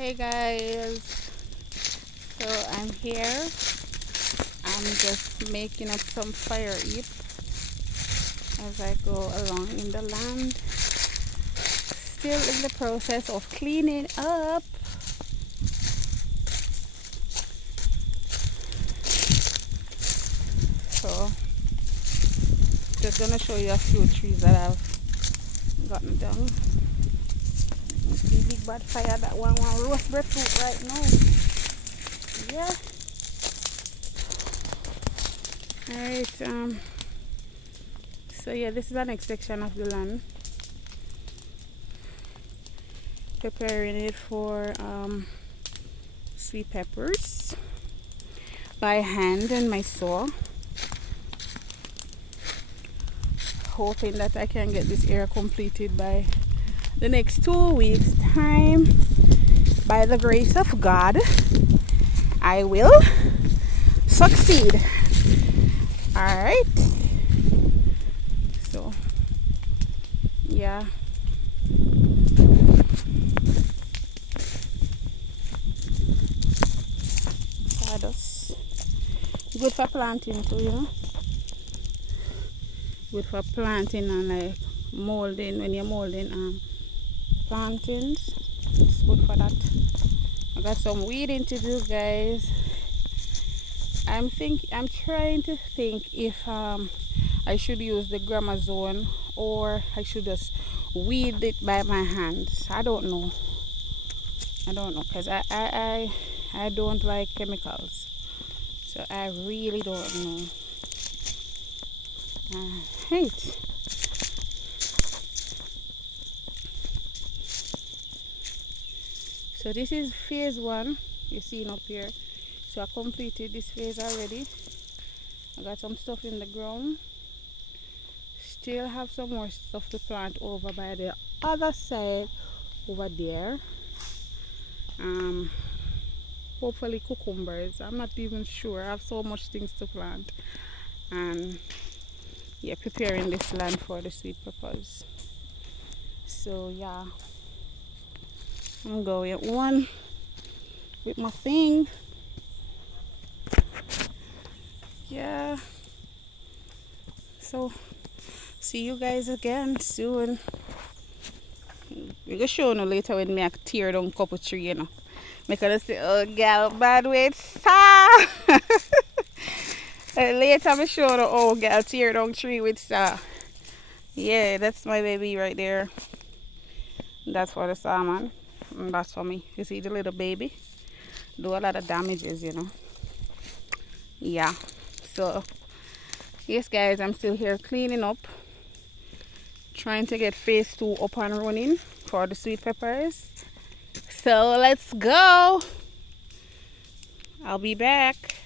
Hey guys, so I'm here. I'm just making up some fire heat as I go along in the land. Still in the process of cleaning up. So just gonna show you a few trees that I've gotten done. You see big bad fire, that one roast breadfruit right now. Yeah. Alright, so yeah, this is the next section of the land. Preparing it for sweet peppers by hand and my saw. Hoping that I can get this area completed by the next 2 weeks time. By the grace of God, I will succeed. Alright, so yeah, sawdust good for planting too, you know, good for planting and like molding. When you're molding plantings, it's good for that. I got some weeding to do, guys. I'm trying to think if I should use the Gramazone or I should just weed it by my hands. I don't know because I don't like chemicals, so I really don't know. Right. So this is phase 1 you're seeing up here. So I completed this phase already. I got some stuff in the ground. Still have some more stuff to plant over by the other side over there. Hopefully cucumbers. I'm not even sure. I have so much things to plant. And yeah, preparing this land for the sweet peppers. So yeah, I'm going on with my thing. Yeah. So see you guys again soon. We're gonna show you later when me tear down couple tree, you know. Make us say, oh gal, bad way saw. Later I'm show you oh gal tear down tree with saw. Yeah, that's my baby right there. That's for the salmon. And that's for me. You see the little baby? Do a lot of damages, you know. Yeah. So yes guys, I'm still here cleaning up. Trying to get phase 2 up and running for the sweet peppers. So let's go. I'll be back.